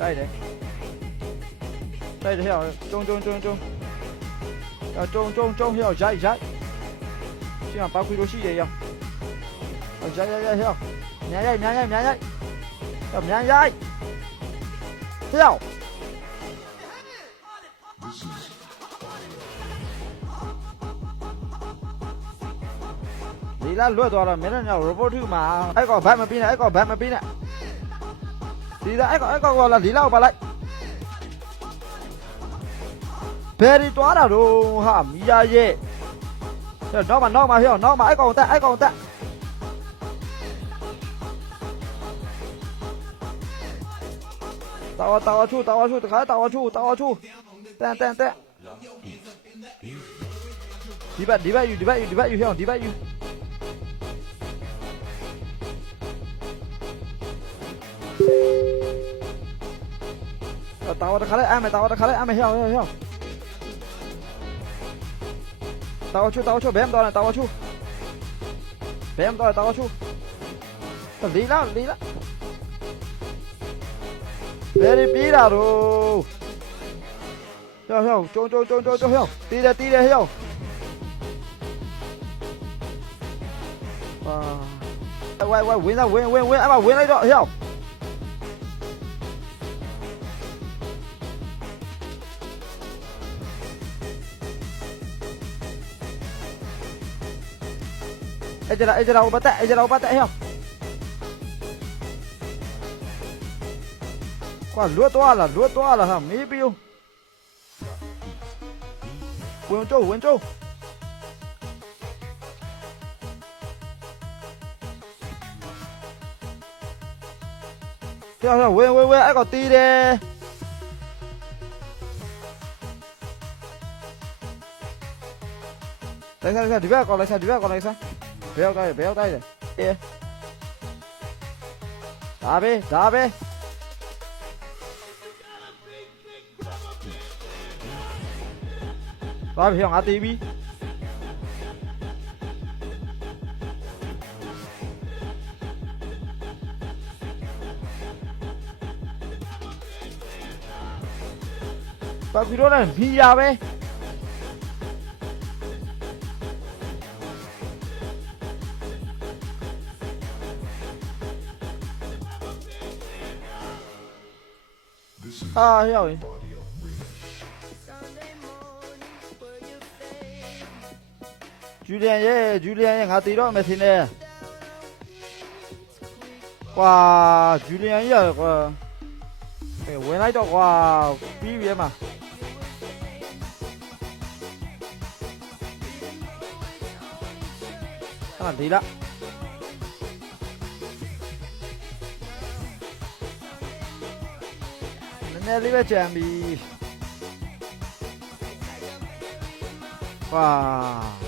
တိုက်တယ်တိုက်တယ်ဟဲ့ကျုံဟဲ့ရိုက်ရှင်းအောင်ပောက်ခွေလို့ရှိတယ်ရောက်ရိုက်ဟဲ့မြန်ရိုက်ဟဲ့ဒီလားလွတ်သွားတော့မင်းတို့ည report ထုမှာအဲ့ကောဘတ်မပြီးနဲ့ဒီလားအဲ့ကောလာဒီလောက်ပါလိုက်ဘယ်ရီတွားတာတော့ဟာမီယာရဲ့နောက်မှာဟဲ့နောက်မှာအဲ့ကောင်တက်တာဝါချိုတခါတာဝါချိုတန်ဒီဘက်ယူဟဲ့ဒီဘက်ယူတာဝါတခါလဲအမ်းမယ်ဟဲ့တာဝါချိုဘယ်မှာတော့တာဝါချိုလီလာဘယ်ရီပြေးတာတော့ဟဲ့ကျုံဟဲ့တီးတယ်ဟဲ့ဝင်လိုက်တော့ဟဲ့အဲ့ကြလာဘာတက်ဟဲ့ကွာလွတ်သွားလားဟာမေးပြီးဝင်ကျုံဟဲ့ဝင်အဲ့ကောတီးတယ်လိုက်ဒီဘက်ကောလိုက်ဘယ်ရောက်တိုက်တယ်အေးဒါပဲဘာဖြစ်ငါတီးပြီဘာဖြစ်တော့လဲမီယာပဲဟဲ့ဂျူလီယန်ရဲ့ငါတီတော့မယ်ထင်တယ်ကွာဂျူလီယန်ရဲ့ကွာဝင်လိုက်တော့ကွာပြီးပြီမှာအဲ့ဒါဒီလားနည်းလေးပဲကြံပြီဝါ